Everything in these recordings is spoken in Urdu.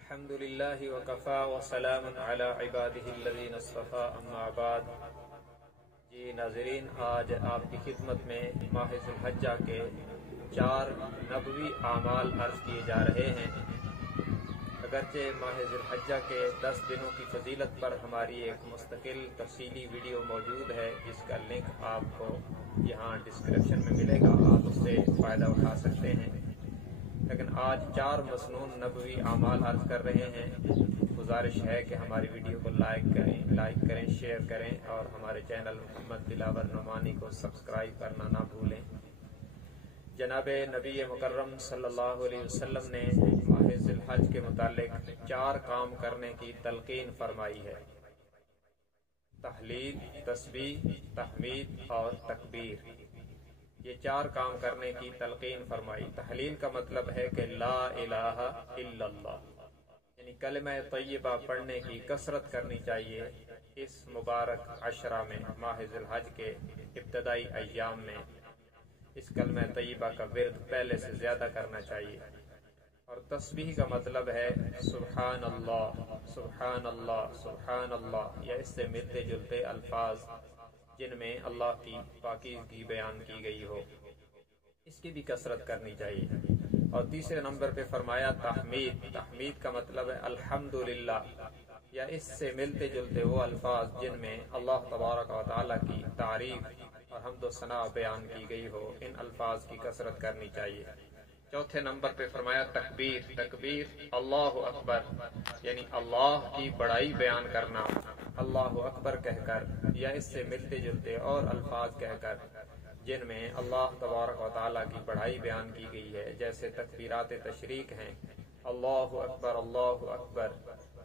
الحمدللہ وکفا وسلام علی عبادہ الذین اصطفیٰ اما بعد۔ جی ناظرین، آج آپ کی خدمت میں ماہ ذی الحجہ کے 4 نبوی اعمال عرض کیے جا رہے ہیں۔ اگرچہ ماہ ذی الحجہ کے 10 دنوں کی فضیلت پر ہماری ایک مستقل تفصیلی ویڈیو موجود ہے، جس کا لنک آپ کو یہاں ڈسکرپشن میں ملے گا، آپ اس سے فائدہ اٹھا سکتے ہیں۔ لیکن آج 4 مسنون نبوی اعمال عرض کر رہے ہیں۔ گزارش ہے کہ ہماری ویڈیو کو لائک کریں، شیئر کریں اور ہمارے چینل محمد دلاور نعمانی کو سبسکرائب کرنا نہ بھولیں۔ جناب نبی مکرم صلی اللہ علیہ وسلم نے ماہ ذی الحج کے متعلق 4 کام کرنے کی تلقین فرمائی ہے: تحلیل، تسبیح، تحمید اور تکبیر۔ یہ 4 کام کرنے کی تلقین فرمائی۔ تحلیل کا مطلب ہے کہ لا الہ الا اللہ، یعنی کلمہ طیبہ پڑھنے کی کثرت کرنی چاہیے اس مبارک عشرہ میں، ماہ ذی الحج کے ابتدائی ایام میں۔ اس کلمہ طیبہ کا ورد پہلے سے زیادہ کرنا چاہیے۔ اور تسبیح کا مطلب ہے سبحان اللہ، سبحان اللہ، سبحان اللہ، یا اس سے ملتے جلتے الفاظ جن میں اللہ کی پاکیزگی بیان کی گئی ہو، اس کی بھی کثرت کرنی چاہیے۔ اور تیسرے نمبر پہ فرمایا تحمید۔ تحمید کا مطلب ہے الحمدللہ، یا اس سے ملتے جلتے وہ الفاظ جن میں اللہ تبارک و تعالیٰ کی تعریف اور حمد و ثنا بیان کی گئی ہو، ان الفاظ کی کثرت کرنی چاہیے۔ چوتھے نمبر پہ فرمایا تکبیر۔ تکبیر اللہ اکبر، یعنی اللہ کی بڑائی بیان کرنا، اللہ اکبر کہہ کر یا اس سے ملتے جلتے اور الفاظ کہہ کر جن میں اللہ تبارک و تعالیٰ کی بڑائی بیان کی گئی ہے، جیسے تکبیرات تشریق ہیں: اللہ اکبر،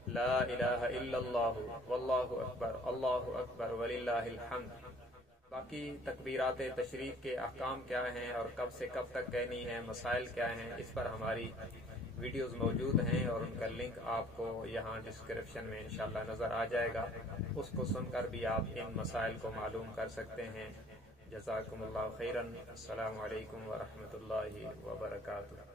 لا الہ الا اللہ، واللہ اکبر وللہ الحمد۔ باقی تکبیرات تشریق کے احکام کیا ہیں اور کب سے کب تک کہنی ہیں، مسائل کیا ہیں، اس پر ہماری ویڈیوز موجود ہیں اور ان کا لنک آپ کو یہاں ڈسکرپشن میں انشاءاللہ نظر آ جائے گا۔ اس کو سن کر بھی آپ ان مسائل کو معلوم کر سکتے ہیں۔ جزاکم اللہ خیرا۔ السلام علیکم ورحمۃ اللہ وبرکاتہ۔